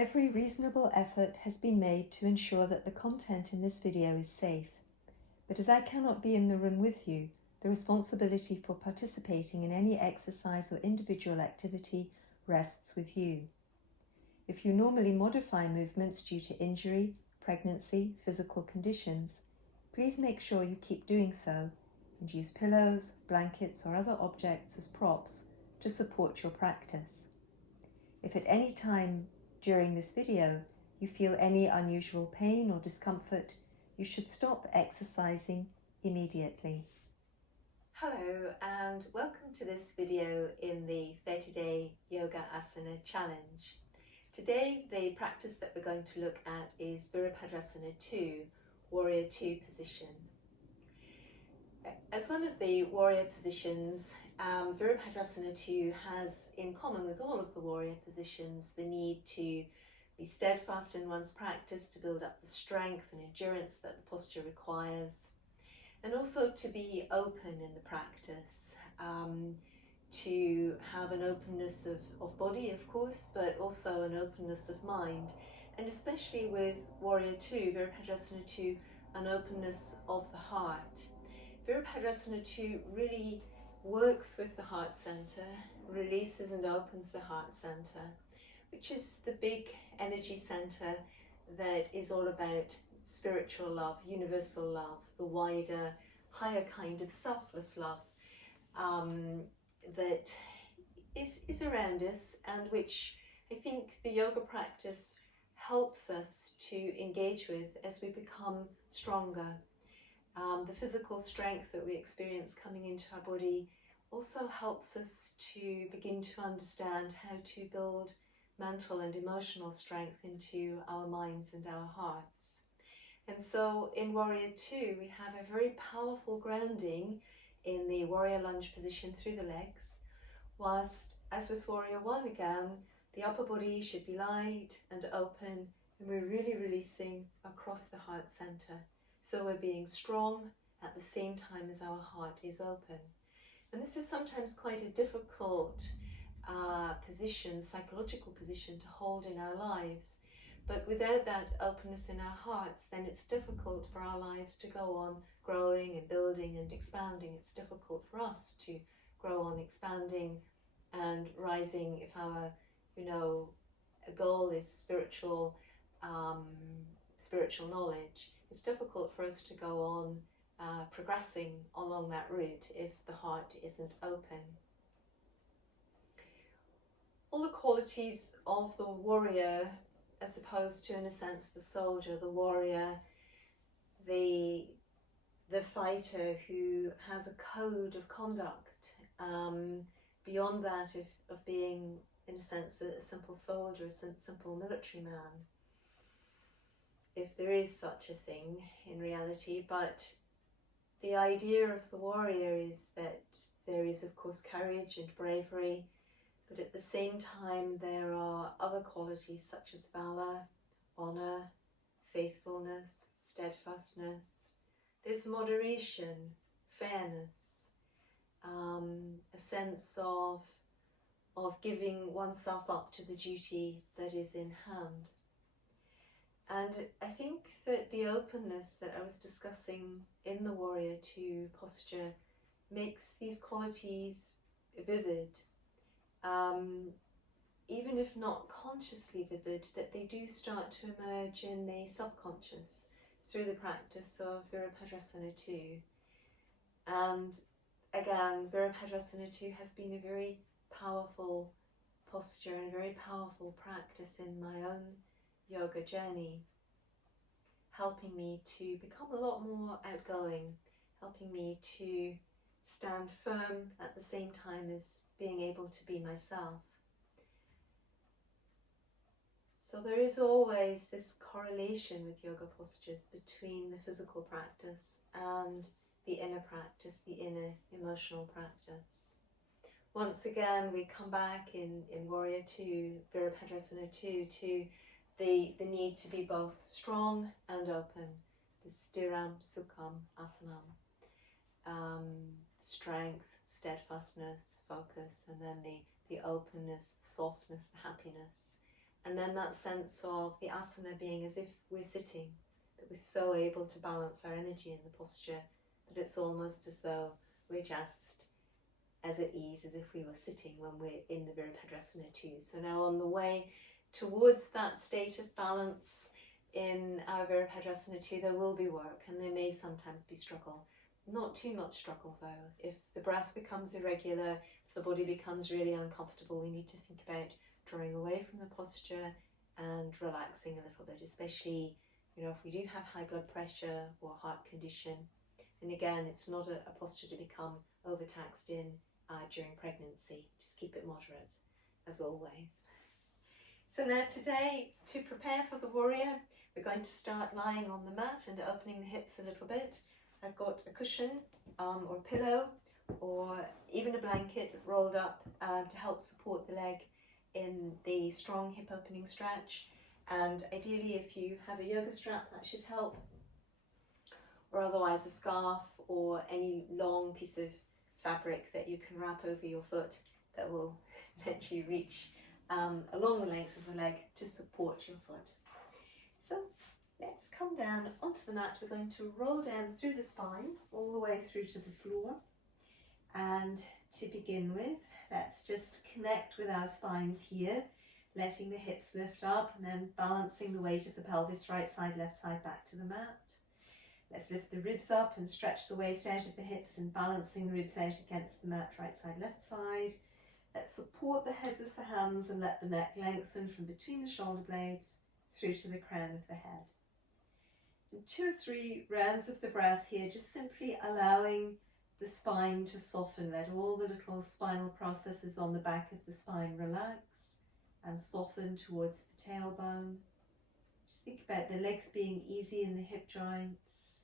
Every reasonable effort has been made to ensure that the content in this video is safe, but as I cannot be in the room with you, the responsibility for participating in any exercise or individual activity rests with you. If you normally modify movements due to injury, pregnancy, physical conditions, please make sure you keep doing so and use pillows, blankets or other objects as props to support your practice. If at any time during this video you feel any unusual pain or discomfort, you should stop exercising immediately. Hello and welcome to this video in the 30-day Yoga Asana challenge. Today the practice that we're going to look at is Virabhadrasana II, Warrior II position. As one of the warrior positions, Virabhadrasana II has in common with all of the warrior positions the need to be steadfast in one's practice, to build up the strength and endurance that the posture requires, and also to be open in the practice, to have an openness of body, of course, but also an openness of mind, and especially with Warrior II, Virabhadrasana II, an openness of the heart. Virabhadrasana II really works with the heart center, releases and opens the heart center, which is the big energy center that is all about spiritual love, universal love, the wider, higher kind of selfless love that is around us, and which I think the yoga practice helps us to engage with as we become stronger. The physical strength that we experience coming into our body also helps us to begin to understand how to build mental and emotional strength into our minds and our hearts. And so in Warrior II, we have a very powerful grounding in the warrior lunge position through the legs, whilst, as with Warrior I again, the upper body should be light and open, and we're really releasing across the heart center. So we're being strong at the same time as our heart is open. And this is sometimes quite a difficult position, psychological position to hold in our lives. But without that openness in our hearts, then it's difficult for our lives to go on growing and building and expanding. It's difficult for us to grow on expanding and rising if our, goal is spiritual knowledge. It's difficult for us to go on progressing along that route if the heart isn't open. All the qualities of the warrior, as opposed to, in a sense, the soldier, the warrior, the fighter who has a code of conduct, beyond that of being, in a sense, a simple soldier, a simple military man, if there is such a thing in reality. But the idea of the warrior is that there is, of course, courage and bravery, but at the same time there are other qualities such as valor, honor, faithfulness, steadfastness. There's moderation, fairness, a sense of giving oneself up to the duty that is in hand. And I think that the openness that I was discussing in the Warrior II posture makes these qualities vivid, even if not consciously vivid, that they do start to emerge in the subconscious through the practice of Virabhadrasana II. And again, Virabhadrasana II has been a very powerful posture and a very powerful practice in my own yoga journey, helping me to become a lot more outgoing, helping me to stand firm at the same time as being able to be myself. So there is always this correlation with yoga postures between the physical practice and the inner practice, the inner emotional practice. Once again, we come back in Warrior II, Virabhadrasana II, to the need to be both strong and open, the stiram, sukham, asanam, strength, steadfastness, focus, and then the openness, the softness, the happiness. And then that sense of the asana being as if we're sitting, that we're so able to balance our energy in the posture that it's almost as though we're just as at ease as if we were sitting when we're in the Virabhadrasana II. So now on the way towards that state of balance in our Virabhadrasana II, there will be work and there may sometimes be struggle. Not too much struggle though. If the breath becomes irregular, if the body becomes really uncomfortable, we need to think about drawing away from the posture and relaxing a little bit, especially if we do have high blood pressure or heart condition. And again, it's not a posture to become overtaxed in during pregnancy. Just keep it moderate, as always. So now today, to prepare for the warrior, we're going to start lying on the mat and opening the hips a little bit. I've got a cushion or pillow or even a blanket rolled up to help support the leg in the strong hip opening stretch. And ideally, if you have a yoga strap, that should help, or otherwise a scarf or any long piece of fabric that you can wrap over your foot that will let you reach along the length of the leg to support your foot. So let's come down onto the mat. We're going to roll down through the spine all the way through to the floor. And to begin with, let's just connect with our spines here, letting the hips lift up and then balancing the weight of the pelvis, right side, left side, back to the mat. Let's lift the ribs up and stretch the waist out of the hips and balancing the ribs out against the mat, right side, left side. Let's support the head with the hands and let the neck lengthen from between the shoulder blades through to the crown of the head. And 2 or 3 rounds of the breath here, just simply allowing the spine to soften. Let all the little spinal processes on the back of the spine relax and soften towards the tailbone. Just think about the legs being easy in the hip joints,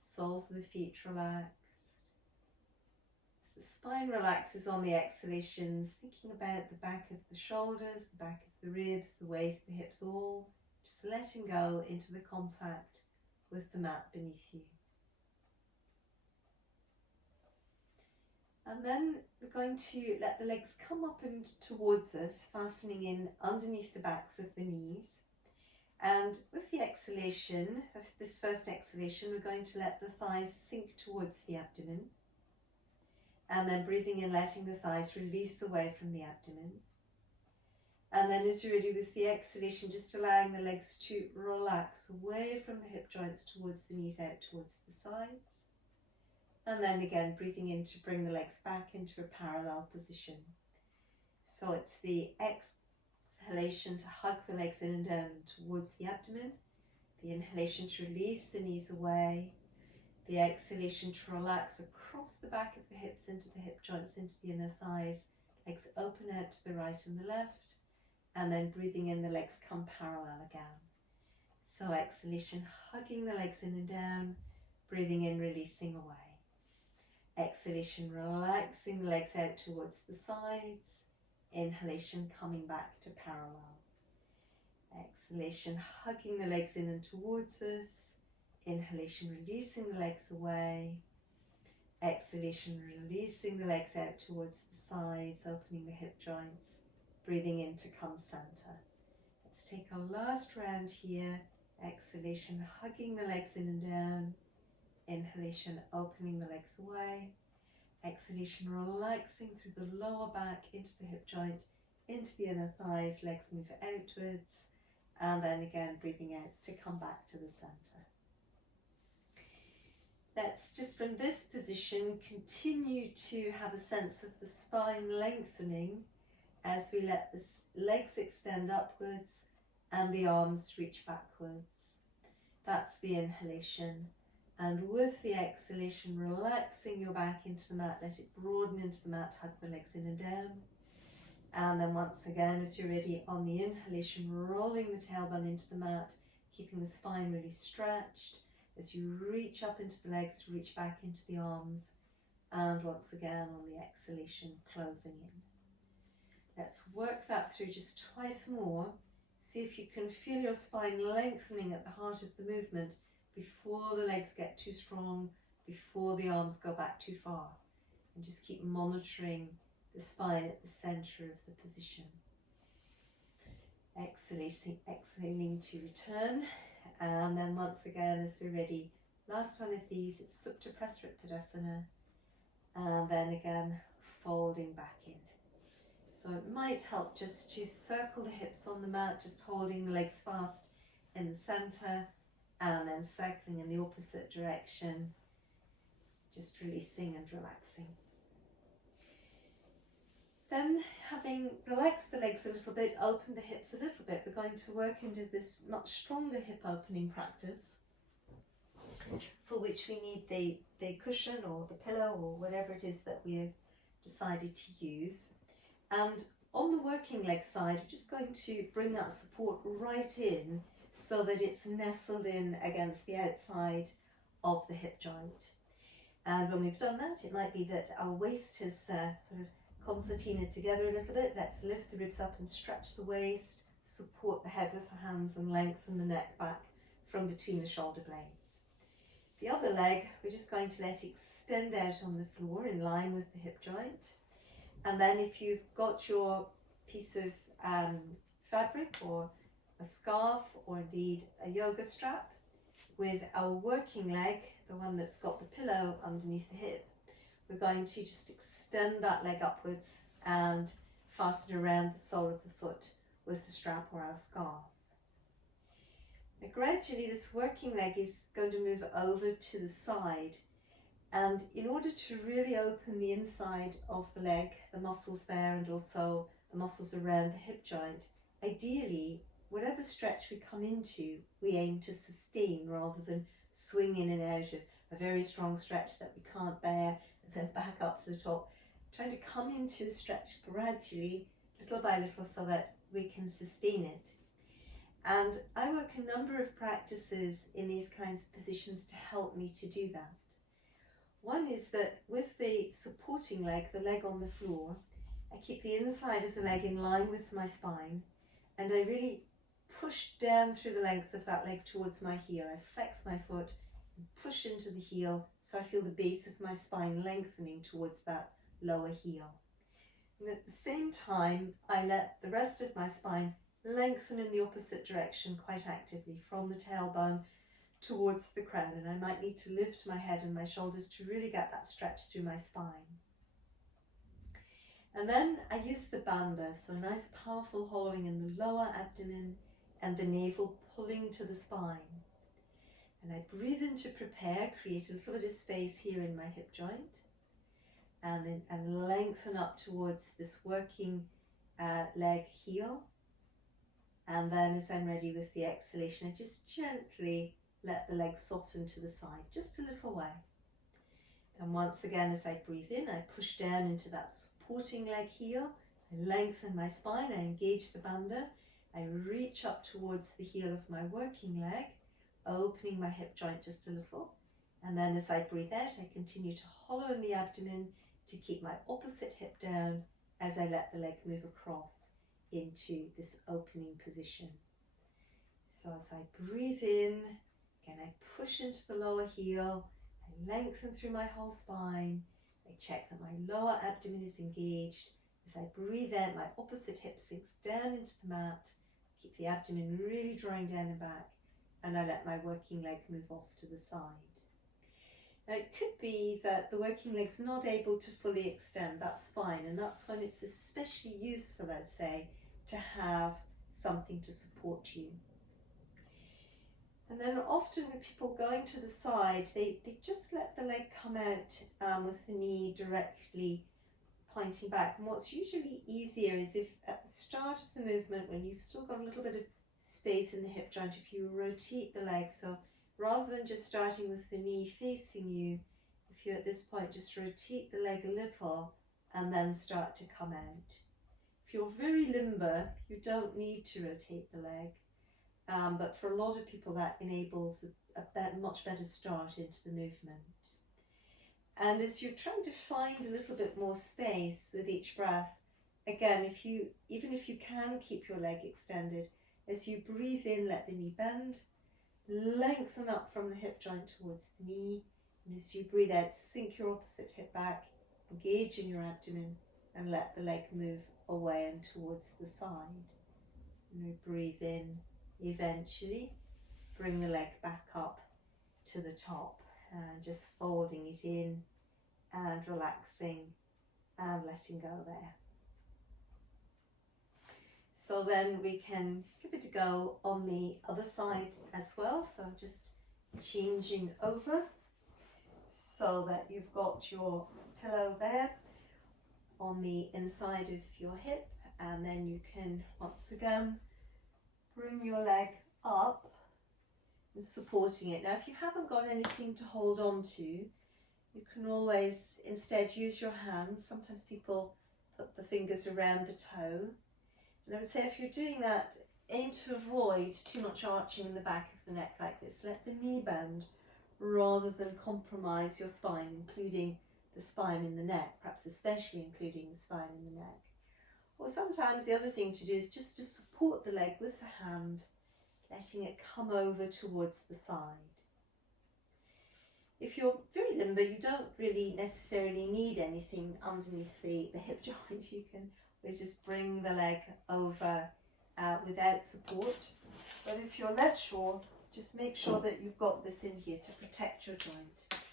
soles of the feet relaxed. As the spine relaxes on the exhalations, thinking about the back of the shoulders, the back of the ribs, the waist, the hips, all just letting go into the contact with the mat beneath you. And then we're going to let the legs come up and towards us, fastening in underneath the backs of the knees. And with the exhalation, of this first exhalation, we're going to let the thighs sink towards the abdomen. And then breathing in, letting the thighs release away from the abdomen. And then as you're ready with the exhalation, just allowing the legs to relax away from the hip joints towards the knees, out towards the sides. And then again, breathing in to bring the legs back into a parallel position. So it's the exhalation to hug the legs in and down towards the abdomen. The inhalation to release the knees away. The exhalation to relax across the back of the hips into the hip joints, into the inner thighs. Legs open out to the right and the left. And then breathing in, the legs come parallel again. So exhalation, hugging the legs in and down. Breathing in, releasing away. Exhalation, relaxing the legs out towards the sides. Inhalation, coming back to parallel. Exhalation, hugging the legs in and towards us. Inhalation, releasing the legs away. Exhalation, releasing the legs out towards the sides, opening the hip joints. Breathing in to come center. Let's take our last round here. Exhalation, hugging the legs in and down. Inhalation, opening the legs away. Exhalation, relaxing through the lower back into the hip joint, into the inner thighs, legs move outwards. And then again, breathing out to come back to the center. Let's just from this position continue to have a sense of the spine lengthening as we let the legs extend upwards and the arms reach backwards. That's the inhalation. And with the exhalation, relaxing your back into the mat, let it broaden into the mat, hug the legs in and down. And then once again, as you're ready, on the inhalation, rolling the tailbone into the mat, keeping the spine really stretched. As you reach up into the legs, reach back into the arms. And once again, on the exhalation, closing in. Let's work that through just twice more. See if you can feel your spine lengthening at the heart of the movement before the legs get too strong, before the arms go back too far. And just keep monitoring the spine at the center of the position. Exhaling to return. And then once again, as we're ready, last one of these, it's Supta Virabhadrasana. And then again, folding back in. So it might help just to circle the hips on the mat, just holding the legs fast in the center, and then circling in the opposite direction, just releasing and relaxing. Then, having relaxed the legs a little bit, opened the hips a little bit, we're going to work into this much stronger hip opening practice, for which we need the cushion or the pillow or whatever it is that we've decided to use. And on the working leg side, we're just going to bring that support right in so that it's nestled in against the outside of the hip joint. And when we've done that, it might be that our waist has sort of concertinaed together a little bit. Let's lift the ribs up and stretch the waist, support the head with the hands and lengthen the neck back from between the shoulder blades. The other leg, we're just going to let it extend out on the floor in line with the hip joint. And then if you've got your piece of fabric or a scarf or indeed a yoga strap, with our working leg, the one that's got the pillow underneath the hip, we're going to just extend that leg upwards and fasten around the sole of the foot with the strap or our scarf. Now gradually this working leg is going to move over to the side, and in order to really open the inside of the leg, the muscles there and also the muscles around the hip joint, ideally whatever stretch we come into, we aim to sustain rather than swing in and out of a very strong stretch that we can't bear and then back up to the top. Trying to come into a stretch gradually, little by little, so that we can sustain it. And I work a number of practices in these kinds of positions to help me to do that. One is that with the supporting leg, the leg on the floor, I keep the inside of the leg in line with my spine, and I really push down through the length of that leg towards my heel. I flex my foot and push into the heel so I feel the base of my spine lengthening towards that lower heel. And at the same time, I let the rest of my spine lengthen in the opposite direction quite actively from the tailbone towards the crown, and I might need to lift my head and my shoulders to really get that stretch through my spine. And then I use the bandha, so a nice powerful hollowing in the lower abdomen and the navel pulling to the spine. And I breathe in to prepare, create a little bit of space here in my hip joint, and lengthen up towards this working leg heel. And then as I'm ready with the exhalation, I just gently let the leg soften to the side, just a little way. And once again, as I breathe in, I push down into that supporting leg heel. I lengthen my spine, I engage the bandha. I reach up towards the heel of my working leg, opening my hip joint just a little. And then as I breathe out, I continue to hollow in the abdomen to keep my opposite hip down as I let the leg move across into this opening position. So as I breathe in, again I push into the lower heel, I lengthen through my whole spine, I check that my lower abdomen is engaged. As I breathe out, my opposite hip sinks down into the mat, keep the abdomen really drawing down and back, and I let my working leg move off to the side. Now it could be that the working leg's not able to fully extend, that's fine, and that's when it's especially useful, I'd say, to have something to support you. And then often when people going to the side, they just let the leg come out with the knee directly pointing back. And what's usually easier is if at the start of the movement, when you've still got a little bit of space in the hip joint, if you rotate the leg, so rather than just starting with the knee facing you, if you at this point just rotate the leg a little and then start to come out. If you're very limber, you don't need to rotate the leg. But for a lot of people that enables a much better start into the movement. And as you're trying to find a little bit more space with each breath, again, even if you can keep your leg extended, as you breathe in, let the knee bend, lengthen up from the hip joint towards the knee, and as you breathe out, sink your opposite hip back, engage in your abdomen, and let the leg move away and towards the side. And we breathe in. Eventually, bring the leg back up to the top and just folding it in and relaxing and letting go there. So then we can give it a go on the other side as well. So just changing over so that you've got your pillow there on the inside of your hip, and then you can once again bring your leg up and supporting it. Now if you haven't got anything to hold on to, you can always instead use your hands. Sometimes people put the fingers around the toe. And I would say if you're doing that, aim to avoid too much arching in the back of the neck like this. Let the knee bend rather than compromise your spine, including the spine in the neck, perhaps especially including the spine in the neck. Or sometimes the other thing to do is just to support the leg with the hand, letting it come over towards the side. If you're very limber, you don't really necessarily need anything underneath the hip joint. You can always just bring the leg over without support. But if you're less sure, just make sure that you've got this in here to protect your joint.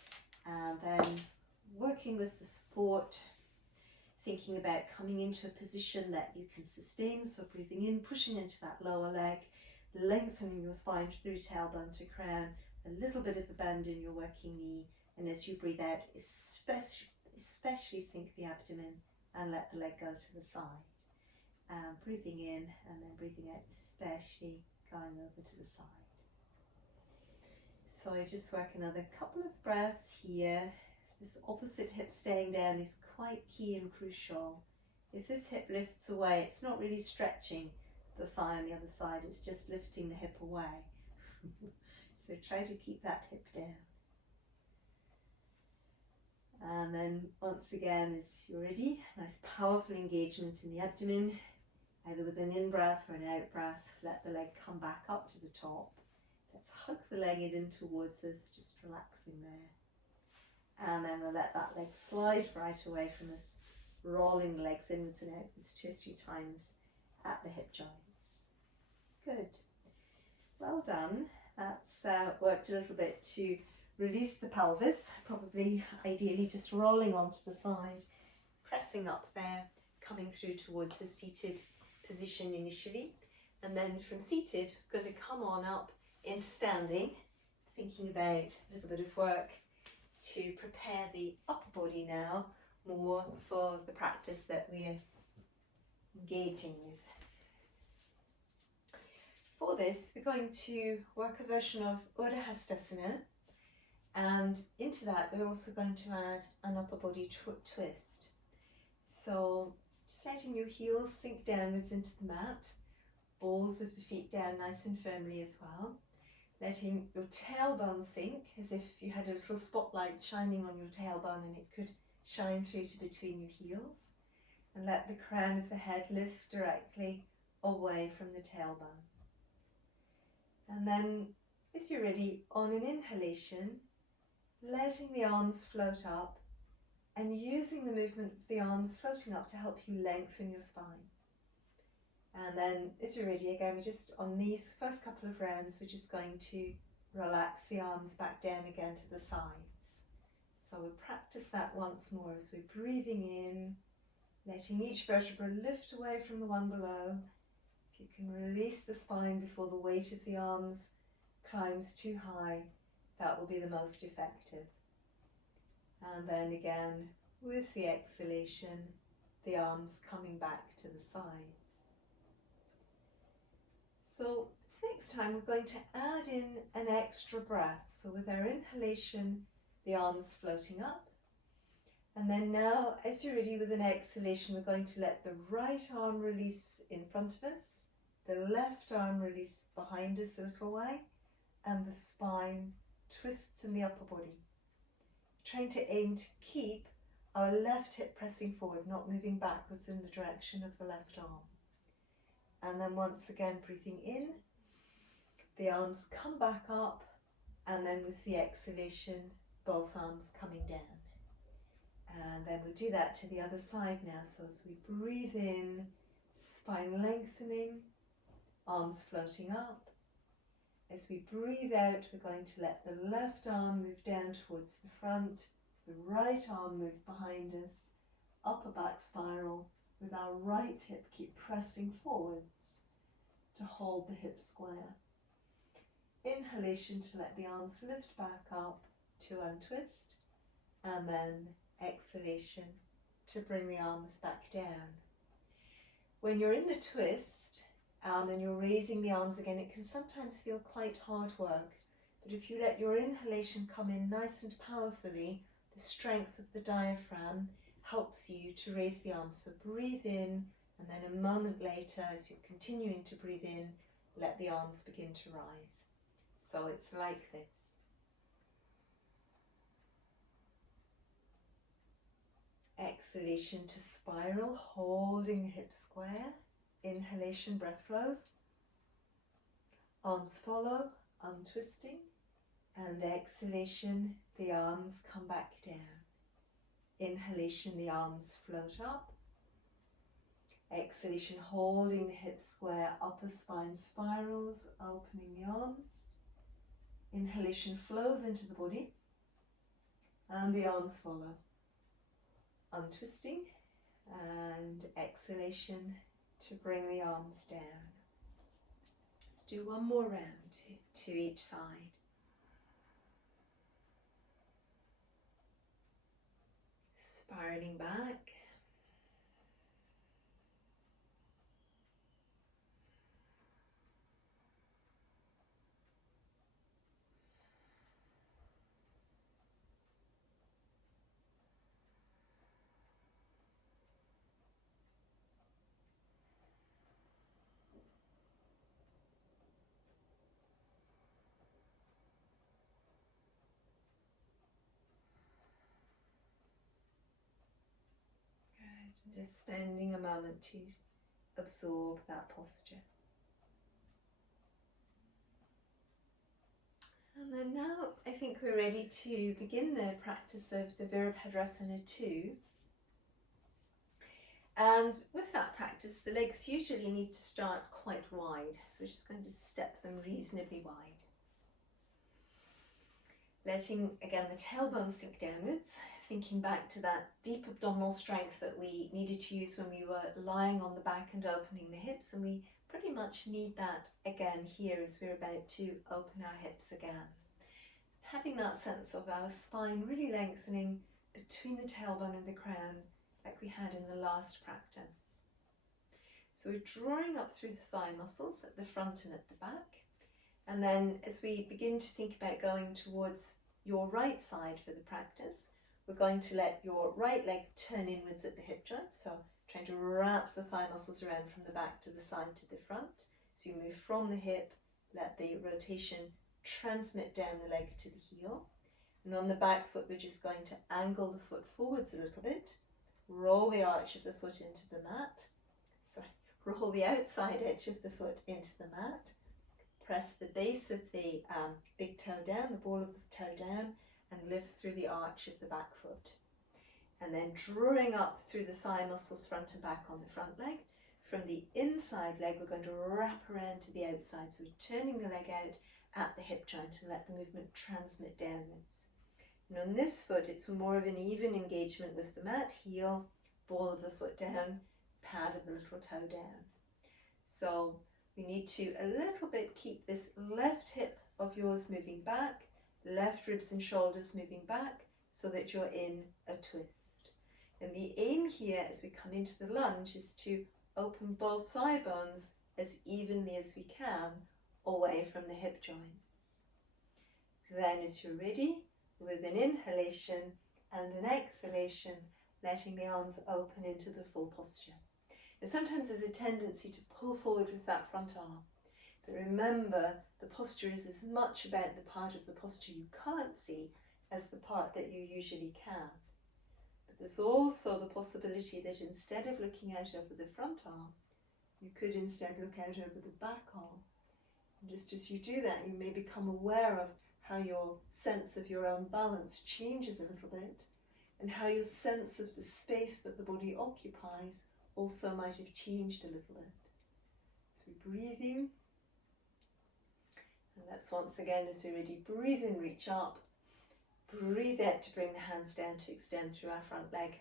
And then working with the support, thinking about coming into a position that you can sustain. So breathing in, pushing into that lower leg, lengthening your spine through tailbone to crown, a little bit of a bend in your working knee, and as you breathe out, especially sink the abdomen and let the leg go to the side. Breathing in and then breathing out, especially going over to the side. So I just work another couple of breaths here. This opposite hip staying down is quite key and crucial. If this hip lifts away, it's not really stretching the thigh on the other side, it's just lifting the hip away. So try to keep that hip down. And then once again, as you're ready, nice powerful engagement in the abdomen, either with an in-breath or an out-breath. Let the leg come back up to the top. Let's hug the leg in towards us, just relaxing there. And then we'll let that leg slide right away from us, rolling the legs inwards and outwards 2 or 3 times at the hip joints. Good. Well done. That's worked a little bit to release the pelvis, probably ideally just rolling onto the side, pressing up there, coming through towards a seated position initially, and then from seated we're going to come on up into standing, thinking about a little bit of work to prepare the upper body now more for the practice that we're engaging with. For this, we're going to work a version of Virabhadrasana, and into that we're also going to add an upper body twist. So just letting your heels sink downwards into the mat, balls of the feet down nice and firmly as well, letting your tailbone sink as if you had a little spotlight shining on your tailbone and it could shine through to between your heels, and let the crown of the head lift directly away from the tailbone. And then, as you're ready, on an inhalation, letting the arms float up and using the movement of the arms floating up to help you lengthen your spine. And then, as you're ready, again, we're just on these first couple of rounds, we're just going to relax the arms back down again to the sides. So we'll practice that once more as we're breathing in, letting each vertebra lift away from the one below. If you can release the spine before the weight of the arms climbs too high, that will be the most effective. And then again, with the exhalation, the arms coming back to the sides. So this next time we're going to add in an extra breath. So with our inhalation, the arms floating up. And then now, as you're ready with an exhalation, we're going to let the right arm release in front of us, the left arm release behind us a little way, and the spine twists in the upper body. Trying to aim to keep our left hip pressing forward, not moving backwards in the direction of the left arm. And then once again, breathing in, the arms come back up, and then with the exhalation, both arms coming down. And then we'll do that to the other side now. So as we breathe in, spine lengthening, arms floating up. As we breathe out, we're going to let the left arm move down towards the front, the right arm move behind us, upper back spiral, with our right hip keep pressing forwards to hold the hips square. Inhalation to let the arms lift back up to untwist, and then exhalation to bring the arms back down. When you're in the twist and you're raising the arms again, it can sometimes feel quite hard work, but if you let your inhalation come in nice and powerfully, the strength of the diaphragm helps you to raise the arms. So breathe in, and then a moment later, as you're continuing to breathe in, let the arms begin to rise. So it's like this. Exhalation to spiral, holding the hips square. Inhalation, breath flows. Arms follow, untwisting. And exhalation, the arms come back down. Inhalation, the arms float up. Exhalation, holding the hips square, upper spine spirals, opening the arms. Inhalation flows into the body, and the arms follow. Untwisting, and exhalation to bring the arms down. Let's do one more round to each side. Spiraling back. Good. Just spending a moment to absorb that posture. And then now I think we're ready to begin the practice of the Virabhadrasana II. And with that practice, the legs usually need to start quite wide. So we're just going to step them reasonably wide. Letting, again, the tailbone sink downwards, thinking back to that deep abdominal strength that we needed to use when we were lying on the back and opening the hips, and we pretty much need that again here as we're about to open our hips again. Having that sense of our spine really lengthening between the tailbone and the crown like we had in the last practice. So we're drawing up through the thigh muscles at the front and at the back. And then as we begin to think about going towards your right side for the practice, we're going to let your right leg turn inwards at the hip joint. So trying to wrap the thigh muscles around from the back to the side to the front. So you move from the hip, let the rotation transmit down the leg to the heel. And on the back foot, we're just going to angle the foot forwards a little bit. Roll the arch of the foot into the mat. Roll the outside edge of the foot into the mat. Press the base of the big toe down, the ball of the toe down, and lift through the arch of the back foot. And then drawing up through the thigh muscles front and back on the front leg. From the inside leg, we're going to wrap around to the outside. So we're turning the leg out at the hip joint and let the movement transmit downwards. And on this foot, it's more of an even engagement with the mat, heel, ball of the foot down, pad of the little toe down. So we need to a little bit keep this left hip of yours moving back, left ribs and shoulders moving back so that you're in a twist. And the aim here as we come into the lunge is to open both thigh bones as evenly as we can away from the hip joints. Then as you're ready, with an inhalation and an exhalation, letting the arms open into the full posture. And sometimes there's a tendency to pull forward with that front arm. But remember, the posture is as much about the part of the posture you can't see as the part that you usually can. But there's also the possibility that instead of looking out over the front arm, you could instead look out over the back arm. And just as you do that, you may become aware of how your sense of your own balance changes a little bit, and how your sense of the space that the body occupies also might have changed a little bit. So breathing Let's once again, as we're ready, breathe in, reach up. Breathe out to bring the hands down to extend through our front leg.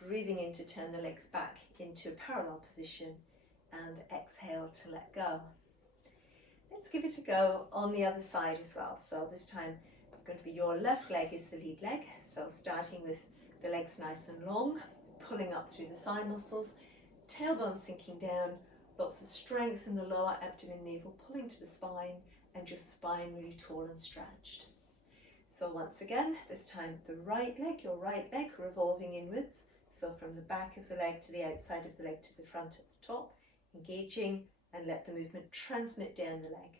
Breathing in to turn the legs back into a parallel position, and exhale to let go. Let's give it a go on the other side as well. So this time going to be your left leg is the lead leg. So starting with the legs nice and long, pulling up through the thigh muscles, tailbone sinking down, lots of strength in the lower abdomen, navel pulling to the spine, and your spine really tall and stretched. So once again, this time the right leg, your right leg revolving inwards. So from the back of the leg to the outside of the leg to the front at the top, engaging, and let the movement transmit down the leg.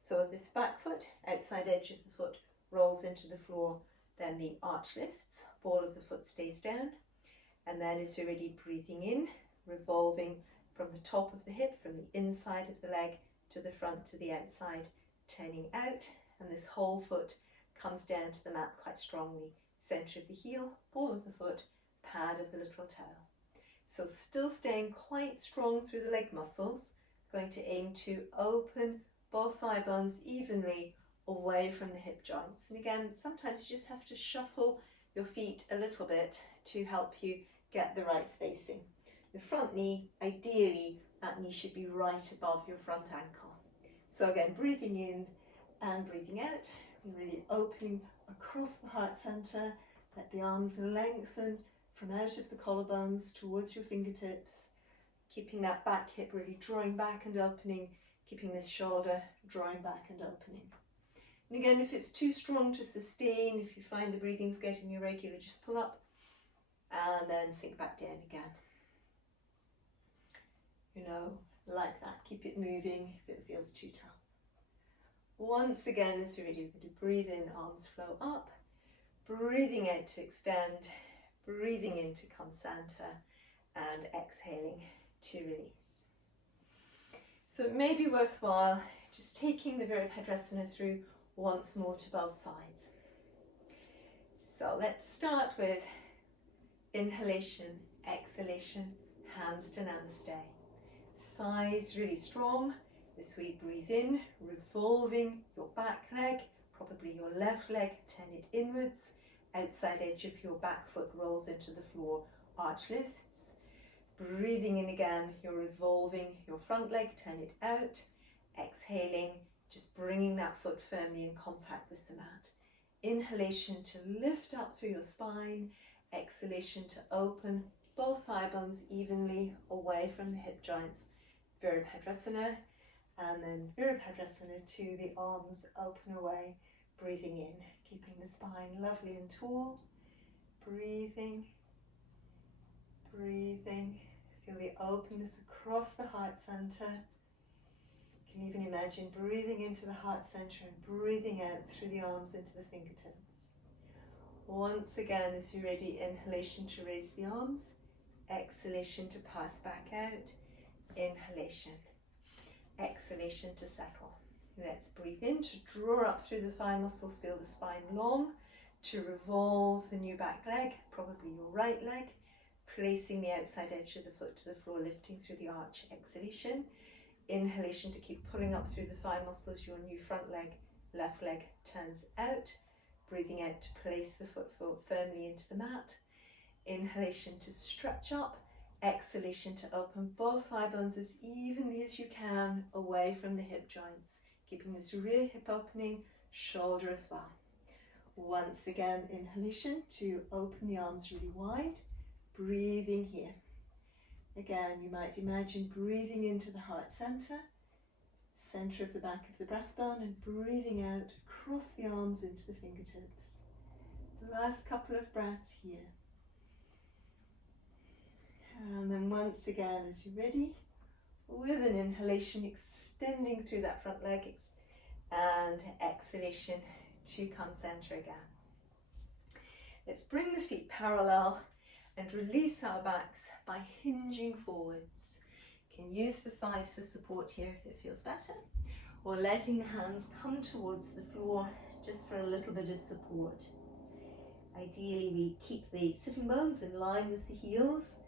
So if this back foot, outside edge of the foot, rolls into the floor, then the arch lifts, ball of the foot stays down, and then as you're ready, breathing in, revolving from the top of the hip, from the inside of the leg to the front to the outside, turning out, and this whole foot comes down to the mat quite strongly. Centre of the heel, ball of the foot, pad of the little toe. So still staying quite strong through the leg muscles, going to aim to open both thigh bones evenly away from the hip joints. And again, sometimes you just have to shuffle your feet a little bit to help you get the right spacing. The front knee, ideally, that knee should be right above your front ankle. So again, breathing in and breathing out, really opening across the heart center. Let the arms lengthen from out of the collarbones towards your fingertips, keeping that back hip really drawing back and opening, keeping this shoulder drawing back and opening. And again, if it's too strong to sustain, if you find the breathing's getting irregular, just pull up and then sink back down again. You know, like that. Keep it moving if it feels too tough. Once again, as you're ready, we're going to breathe in, arms flow up, breathing out to extend, breathing in to come center, and exhaling to release. So it may be worthwhile just taking the Virabhadrasana through once more to both sides. So let's start with inhalation, exhalation, hands to namaste. Thighs really strong. As we breathe in, revolving your back leg, probably your left leg, turn it inwards. Outside edge of your back foot rolls into the floor, arch lifts. Breathing in again, you're revolving your front leg, turn it out. Exhaling, just bringing that foot firmly in contact with the mat. Inhalation to lift up through your spine. Exhalation to open both thigh bones evenly away from the hip joints. Virabhadrasana. And then Virabhadrasana II, the arms open away, breathing in, keeping the spine lovely and tall. Breathing, breathing. Feel the openness across the heart center. You can even imagine breathing into the heart center and breathing out through the arms into the fingertips. Once again, as you're ready, inhalation to raise the arms, exhalation to pass back out, inhalation. Exhalation to settle. Let's breathe in to draw up through the thigh muscles, feel the spine long, to revolve the new back leg, probably your right leg, placing the outside edge of the foot to the floor, lifting through the arch. Exhalation. Inhalation to keep pulling up through the thigh muscles, your new front leg, left leg turns out. Breathing out to place the foot firmly into the mat. Inhalation to stretch up. Exhalation to open both thigh bones as evenly as you can away from the hip joints, keeping this rear hip opening, shoulder as well. Once again, inhalation to open the arms really wide, breathing here. Again, you might imagine breathing into the heart center, center of the back of the breastbone, and breathing out across the arms into the fingertips. Last couple of breaths here. And then once again, as you're ready, with an inhalation, extending through that front leg, and exhalation to come center again. Let's bring the feet parallel and release our backs by hinging forwards. You can use the thighs for support here if it feels better, or letting the hands come towards the floor just for a little bit of support. Ideally, we keep the sitting bones in line with the heels.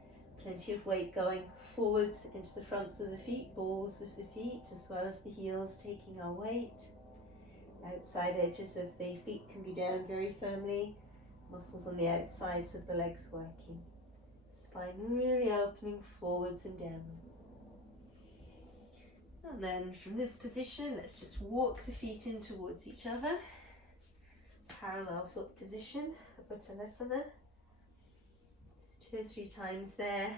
Plenty of weight going forwards into the fronts of the feet, balls of the feet, as well as the heels taking our weight. outside edges of the feet can be down very firmly. Muscles on the outsides of the legs working. Spine really opening forwards and downwards. And then from this position, let's just walk the feet in towards each other. Parallel foot position, Virabhadrasana. Just 2 or 3 times there.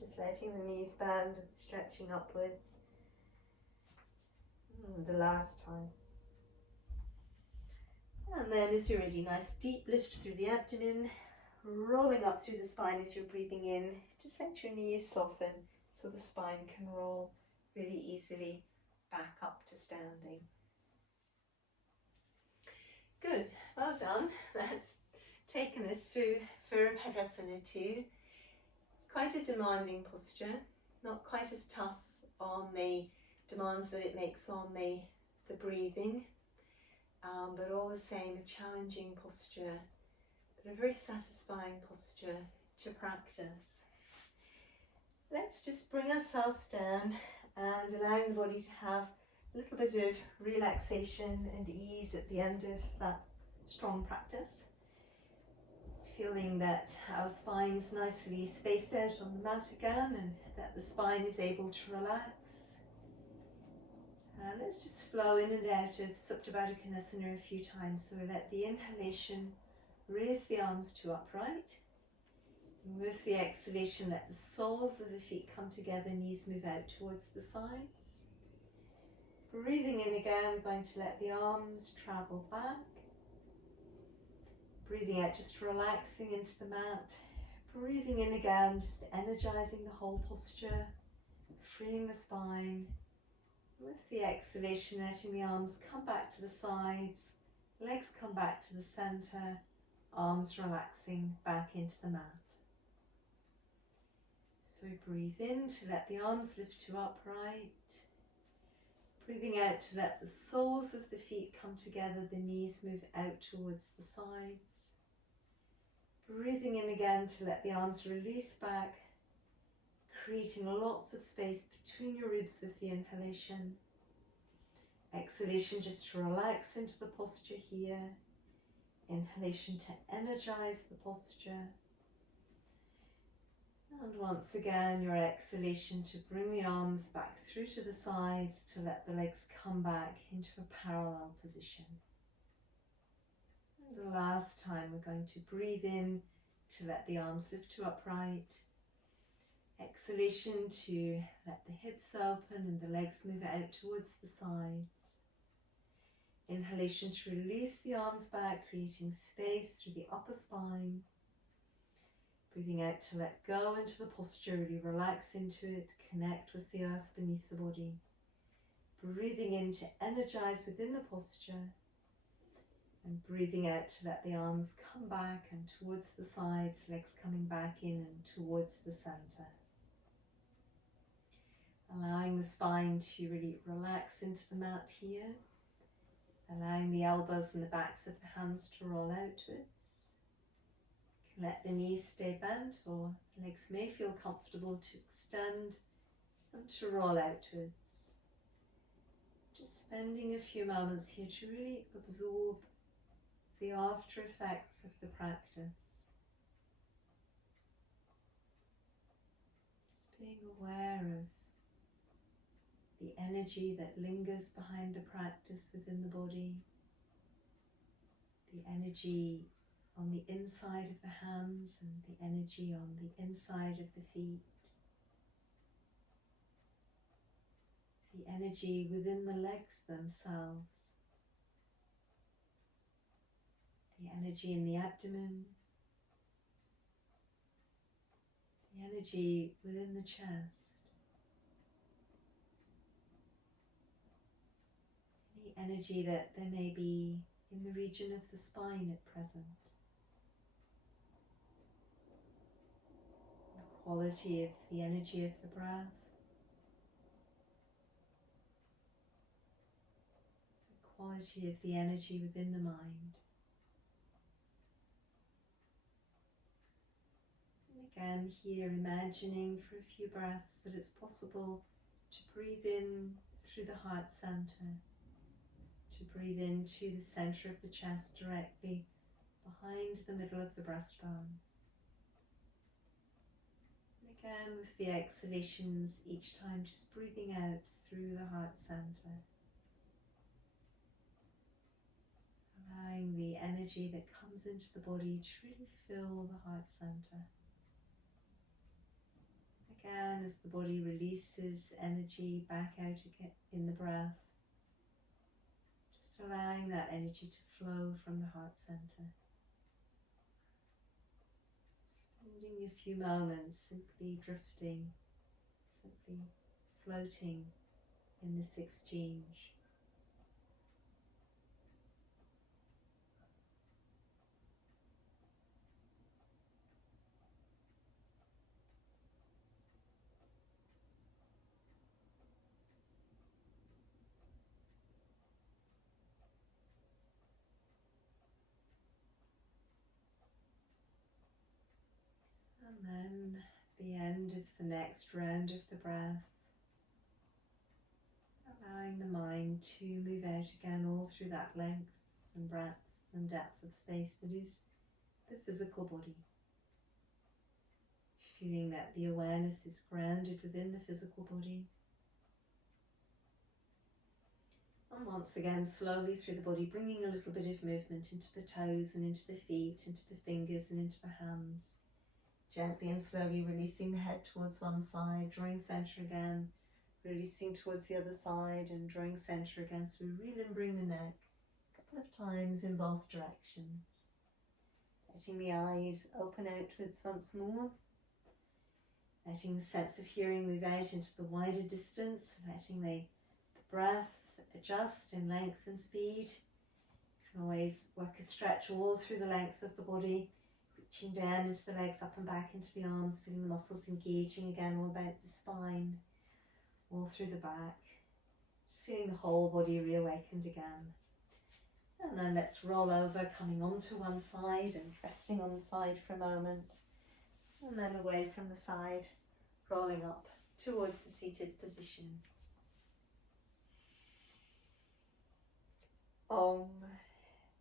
Just letting the knees bend and stretching upwards. And the last time. And then as you're ready, nice deep lift through the abdomen, rolling up through the spine as you're breathing in. Just let your knees soften so the spine can roll really easily back up to standing. Good, well done. That's taken us through Virabhadrasana II. It's quite a demanding posture, not quite as tough on the demands that it makes on the breathing, but all the same a challenging posture, but a very satisfying posture to practice. Let's just bring ourselves down and allowing the body to have a little bit of relaxation and ease at the end of that strong practice. Feeling that our spine's nicely spaced out on the mat again and that the spine is able to relax. And let's just flow in and out of Supta Baddha Konasana a few times. So we let the inhalation raise the arms to upright. And with the exhalation, let the soles of the feet come together, knees move out towards the sides. Breathing in again, going to let the arms travel back. Breathing out, just relaxing into the mat. Breathing in again, just energizing the whole posture, freeing the spine. With the exhalation, letting the arms come back to the sides, legs come back to the center, arms relaxing back into the mat. So breathe in to let the arms lift to upright. Breathing out to let the soles of the feet come together, the knees move out towards the sides. Breathing in again to let the arms release back, creating lots of space between your ribs with the inhalation. Exhalation just to relax into the posture here. Inhalation to energize the posture. And once again, your exhalation to bring the arms back through to the sides, to let the legs come back into a parallel position. And the last time, we're going to breathe in to let the arms lift to upright. Exhalation to let the hips open and the legs move out towards the sides. Inhalation to release the arms back, creating space through the upper spine. Breathing out to let go into the posture, really relax into it, connect with the earth beneath the body. Breathing in to energize within the posture. And breathing out to let the arms come back and towards the sides, legs coming back in and towards the center. Allowing the spine to really relax into the mat here. Allowing the elbows and the backs of the hands to roll outwards. Let the knees stay bent, or legs may feel comfortable to extend and to roll outwards. Just spending a few moments here to really absorb the after effects of the practice. Just being aware of the energy that lingers behind the practice within the body, the energy on the inside of the hands and the energy on the inside of the feet, the energy within the legs themselves, the energy in the abdomen, the energy within the chest, any energy that there may be in the region of the spine at present. Quality of the energy of the breath, the quality of the energy within the mind. And again here, imagining for a few breaths that it's possible to breathe in through the heart center, to breathe into the center of the chest directly behind the middle of the breastbone. And again, with the exhalations, each time just breathing out through the heart center. Allowing the energy that comes into the body to really fill the heart center. Again, as the body releases energy back out again in the breath, just allowing that energy to flow from the heart center. Spending a few moments simply drifting, simply floating in this exchange. And then the end of the next round of the breath, allowing the mind to move out again all through that length and breadth and depth of space that is the physical body. Feeling that the awareness is grounded within the physical body. And once again, slowly through the body, bringing a little bit of movement into the toes and into the feet, into the fingers and into the hands. Gently and slowly releasing the head towards one side, drawing center again, releasing towards the other side and drawing center again. So we reel and bring the neck a couple of times in both directions. Letting the eyes open outwards once more. Letting the sense of hearing move out into the wider distance. Letting the breath adjust in length and speed. You can always work a stretch all through the length of the body. Reaching down into the legs, up and back into the arms, feeling the muscles engaging again all about the spine, all through the back. Just feeling the whole body reawakened again. And then let's roll over, coming onto one side and resting on the side for a moment. And then away from the side, rolling up towards the seated position. Om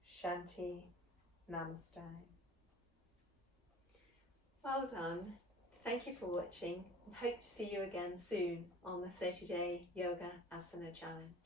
Shanti Namaste. Well done. Thank you for watching and hope to see you again soon on the 30-day Yoga Asana Challenge.